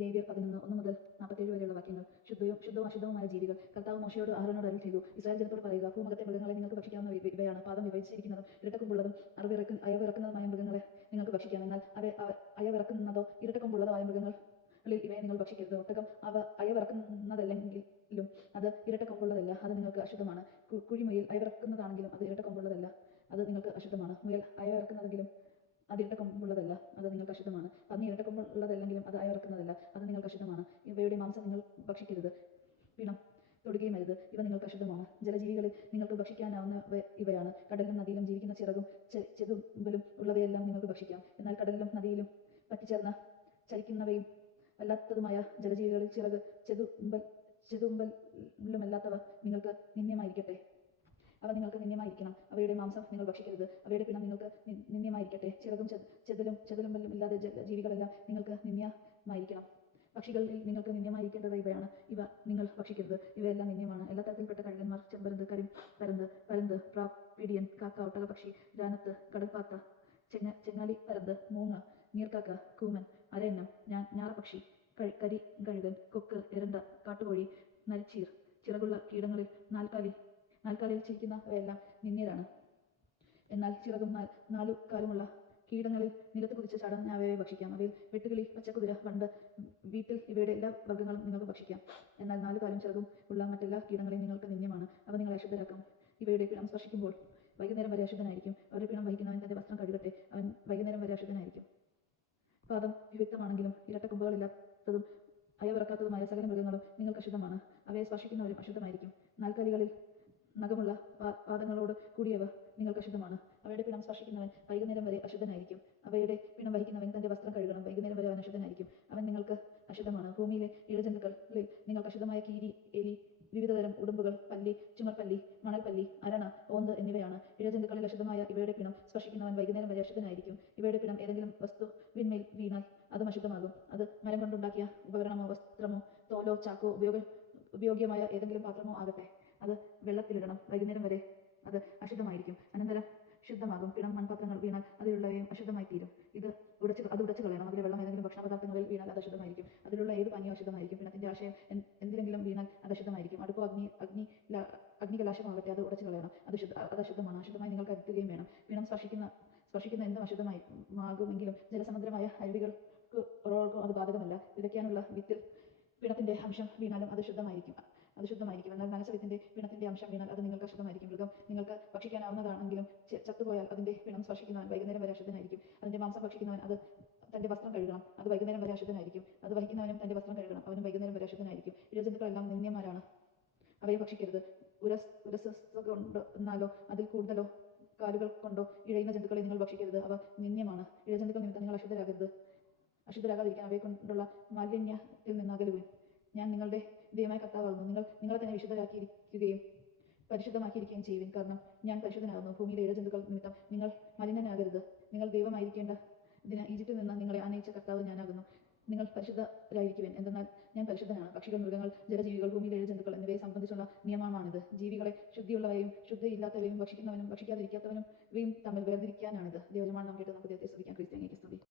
ലേവ്യർ പതിനൊന്ന് ഒന്ന് മുതൽ നാൽപ്പത്തേഴ് വരെയുള്ള വാക്യങ്ങൾ. ശുദ്ധയോ ശുദ്ധവും അശുദ്ധവുമായ ജീവികൾ. കർത്താവ് മോശയോട് ആഹ്റനോട് അരുൾ ചെയ്തു. ഇസ്രായേൽ ജനത്തോട് പറയുക ഭൂമുഖത്തെ മൃഗങ്ങളെ നിങ്ങൾക്ക് ഭക്ഷിക്കാവുന്ന ഇവ- ഇവയാണ്. പാദം വിഭജിച്ചിരിക്കുന്നതും ഇരട്ടക്കൊമ്പുള്ളതും അയവിറക്കുന്നതുമായ മൃഗങ്ങളെ നിങ്ങൾക്ക് ഭക്ഷിക്കാം. എന്നാൽ അവ അയവിറക്കുന്നതോ അയവിറക്കുന്നതോ ഇരട്ടക്കൊമ്പുള്ളതുമായ മൃഗങ്ങളിൽ ഇവയെ നിങ്ങൾ ഭക്ഷിക്കരുത്. ഒട്ടകം അവ അയവിറക്കുന്നതല്ലെങ്കിലും അത് ഇരട്ടക്കൊമ്പുള്ളതല്ല. അത് നിങ്ങൾക്ക് അശുദ്ധമാണ്. കുഴിമയിൽ അയവിറക്കുന്നതാണെങ്കിലും അത് നിങ്ങൾക്ക് അശുദ്ധമാണ് മുയൽ അയവിറക്കുന്നതെങ്കിലും അത് ഇരട്ടക്കൊമ്പുള്ളതല്ല അത് അശുദ്ധമാണ് പന്നി ഇരട്ടക്കൊമ്പുള്ളതല്ലെങ്കിലും അത് അയവിറക്കുന്നതല്ല. അത് നിങ്ങൾക്ക് അശുദ്ധമാണ്. ഇവയുടെ മാംസം നിങ്ങൾ ഭക്ഷിക്കരുത്. പിണം തൊടുകയും അരുത്. ഇവ നിങ്ങൾക്ക് അശുദ്ധമാണ്. ജലജീവികളിൽ നിങ്ങൾക്ക് ഭക്ഷിക്കാനാവുന്ന ഇവയാണ് കടലിലും നദിയിലും ജീവിക്കുന്ന ചിറകും ചെതുമ്പലും ഉള്ളവയെല്ലാം നിങ്ങൾക്ക് ഭക്ഷിക്കാം. എന്നാൽ കടലിലും നദിയിലും പറ്റിച്ചേർന്ന ചലിക്കുന്നവയും അല്ലാത്തതുമായ ജലജീവികളിൽ ചിറക് ചെതുമ്പൽ ചെതുമ്പലുമല്ലാത്തവ നിങ്ങൾക്ക് നിന്ദ്യമായിരിക്കട്ടെ. അവ നിങ്ങൾക്ക് നിന്ദ്യമായിരിക്കണം. അവയുടെ മാംസം നിങ്ങൾ ഭക്ഷിക്കരുത്. അവയുടെ പിണം നിങ്ങൾക്ക് നിന്ദ്യമായിരിക്കട്ടെ. ചിറകും ചെതലും ചെതലുമ്പലും ഇല്ലാതെ ജീവികളെല്ലാം നിങ്ങൾക്ക് നിന്ദ്യമായിരിക്കണം. പക്ഷികളിൽ നിങ്ങൾക്ക് നിന്ദ്യമായിരിക്കേണ്ടത് ഇവയാണ്. ഇവ നിങ്ങൾ ഭക്ഷിക്കരുത്. ഇവയെല്ലാം നിന്ദ്യമാണ്. എല്ലാ തരത്തിൽപ്പെട്ട കഴുകന്മാർ ചെമ്പരുന്ത് കരും പരന്ത് പരന്ത് പ്രാപിടിയൻ കാക്ക ഒട്ടക പക്ഷി രാനത്ത് കടൽപ്പാത്ത ചെങ്ങ ചെങ്ങാലി പരന്ത് മൂങ്ങ നീർക്കാക്ക കൂമൻ അരയന്നം ഞാൻ ഞാറപക്ഷി കരി കഴുകൻ എന്നാൽ ചിറകും നാലു കാലുമുള്ള കീടങ്ങളിൽ നിലത്ത് കുതിച്ച് ചാടാൻ അവയെ ഭക്ഷിക്കാം. അവയിൽ വെട്ടുകിളി പച്ചക്കുതിര വണ്ട് വീട്ടിൽ ഇവയുടെ എല്ലാ വർഗങ്ങളും നിങ്ങൾക്ക് ഭക്ഷിക്കാം. എന്നാൽ നാല് കാലും ചിറകും ഉള്ള മറ്റെല്ലാ കീടങ്ങളെയും നിങ്ങൾക്ക് നിന്യമാണ് അവ നിങ്ങളെ അശുദ്ധരാക്കും. ഇവയുടെ പിണം സ്പർശിക്കുമ്പോൾ വൈകുന്നേരം വരെ അശുദ്ധനായിരിക്കും. അവരുടെ പിണം വഹിക്കുന്നവൻ തന്റെ വസ്ത്രം കഴുകട്ടെ. അവൻ വൈകുന്നേരം വരെ അശുദ്ധനായിരിക്കും. പാദം വിവിക്തമാണെങ്കിലും ഇരട്ടക്കൊമ്പുകളില്ലാത്തതും അയവിറക്കാത്തതുമായ സകല മൃഗങ്ങളും നിങ്ങൾക്ക് അശുദ്ധമാണ്. അവയെ സ്പർശിക്കുന്നവരും അശുദ്ധമായിരിക്കും. നാൽക്കാലികളിൽ നഖമുള്ള പാദങ്ങളോട് കൂടിയവ നിങ്ങൾക്ക് അശുദ്ധമാണ്. അവയുടെ പിണം സ്പർശിക്കുന്നവൻ വൈകുന്നേരം വരെ അശുദ്ധനായിരിക്കും. അവയുടെ പിണം വഹിക്കുന്നവൻ തന്റെ വസ്ത്രം കഴുകണം. വൈകുന്നേരം വരെ അവൻ അശുദ്ധനായിരിക്കും. അവൻ നിങ്ങൾക്ക് അശുദ്ധമാണ്. ഭൂമിയിലെ ഇഴജന്തുക്കളിൽ നിങ്ങൾക്ക് അശുദ്ധമായ കീരി എലി വിവിധതരം ഉടുമ്പുകൾ പല്ലി ചുമർപ്പല്ലി മണൽപ്പല്ലി അരണ ഓന്ത് എന്നിവയാണ്. ഇഴജന്തുക്കളിൽ അശുദ്ധമായ ഇവയുടെ പിണം സ്പർശിക്കുന്നവൻ വൈകുന്നേരം വരെ അശുദ്ധനായിരിക്കും. ഇവയുടെ പിണം ഏതെങ്കിലും വസ്തുവിന്മേൽ വീണാൽ അതും അശുദ്ധമാകും. അത് മരം കൊണ്ടുണ്ടാക്കിയ ഉപകരണമോ വസ്ത്രമോ തോലോ ചാക്കോ ഉപയോഗ ഉപയോഗ്യമായ ഏതെങ്കിലും പാത്രമോ ആകട്ടെ. അത് വെള്ളത്തിലിടണം. വൈകുന്നേരം വരെ അത് അശുദ്ധമായിരിക്കും. അനന്തരം ശുദ്ധമാകും. പിണം മൺപാത്രങ്ങൾ വീണാൽ അതിലുള്ളവയും അശുദ്ധമായി തീരും. ഇത് ഉടച്ച് അത് ഉടച്ചു കളയണം. അതിലെ വെള്ളം ഏതെങ്കിലും ഭക്ഷണ പദാർത്ഥങ്ങളിൽ വീണാൽ അത് അശുദ്ധമായിരിക്കും. അതിലുള്ള ഏത് പാനീയം അശുദ്ധമായിരിക്കും. പിണത്തിന്റെ ആശയം എന്തെങ്കിലും വീണാൽ അത് അശുദ്ധമായിരിക്കും. അടുപ്പോ അഗ്നി അഗ്നി അഗ്നികലാശമാവട്ടെ അത് ഉടച്ചു കളയണം. അത് ശുദ്ധ അത് അശുദ്ധമാണ്. അശുദ്ധമായി നിങ്ങൾ കരുതുകയും വേണം. പിണം സ്പർശിക്കുന്ന സ്പർശിക്കുന്ന എന്തും അശുദ്ധമായി മാകുമെങ്കിലും ജലസമുദ്രമായ അരുവികൾക്ക് ഒരാൾക്കും അത് ബാധകമല്ല. വിതയ്ക്കാനുള്ള വിത്തിൽ പിണത്തിന്റെ അംശം വീണാലും അത് ശുദ്ധമായിരിക്കും. അത് ശുദ്ധമായിരിക്കും. എന്നാൽ നനച്ച വിത്തിന്റെ പിണത്തിന്റെ അംശം വീണാൽ അത് നിങ്ങൾക്ക് അശുദ്ധമായിരിക്കും. മൃഗം നിങ്ങൾക്ക് ഭക്ഷിക്കാനാവുന്നതാണെങ്കിലും ചത്തുപോയാൽ അതിന്റെ പിണം സ്പർശിക്കുന്നവൻ വൈകുന്നേരം വരെ അശുദ്ധനായിരിക്കും. അതിന്റെ മാംസം ഭക്ഷിക്കുന്നവൻ അത് തന്റെ വസ്ത്രം കഴുകണം. അത് വൈകുന്നേരം വരെ അശുദ്ധനായിരിക്കും. അത് വഹിക്കുന്നവനും തന്റെ വസ്ത്രം കഴുകണം. അവനും വൈകുന്നേരം വരെ അശുദ്ധനായിരിക്കും. ഇഴജന്തുക്കളെല്ലാം നിന്ദ്യന്മാരാണ്. അവയെ ഭക്ഷിക്കരുത്. ഉരസ് ഉരസസ് അതിൽ കൂടുതലോ കാലുകൾ കൊണ്ടോ ഇഴയുന്ന ജന്തുക്കളെ നിങ്ങൾ ഭക്ഷിക്കരുത്. അവ നിന്ദ്യമാണ്. ഇഴജന്തുക്കൾ നിമിത്തം നിങ്ങൾ അശുദ്ധരാകരുത്. അശുദ്ധരാകാതിരിക്കാൻ അവയെ കൊണ്ടുള്ള മാലിന്യത്തിൽ ചെയ്യുവിൻ കാരണം ഞാൻ പരിശുദ്ധനാകുന്നു. ഭൂമിയിലെ ഇഴജന്തുക്കൾ നിമിത്തം നിങ്ങൾ മലിനനാകരുത്. നിങ്ങൾ ദൈവമായിരിക്കേണ്ട ഇതിന് ഈജിപ്തിൽ നിന്ന് നിങ്ങളെ ആനയിച്ച കർത്താവ് ഞാനാകുന്നു. നിങ്ങൾ പരിശുദ്ധരായിരിക്കുവിൻ. എന്തെന്നാൽ ഞാൻ പരിശുദ്ധനാണ്. പക്ഷികൾ മൃഗങ്ങൾ ജലജീവികൾ ഭൂമിയിലെ ജന്തുക്കൾ എന്നിവയെ സംബന്ധിച്ചുള്ള നിയമമാണിത്. ജീവികളെ ശുദ്ധിയുള്ളവയും ശുദ്ധിയില്ലാത്തവയും ഭക്ഷിക്കുന്നവനും ഭക്ഷിക്കാതിരിക്കാത്തവനും ഇവയും തമ്മിൽ വേർതിരിക്കാനാണിത്. ദൈവജമാണ് നാം കേട്ട് നമുക്ക്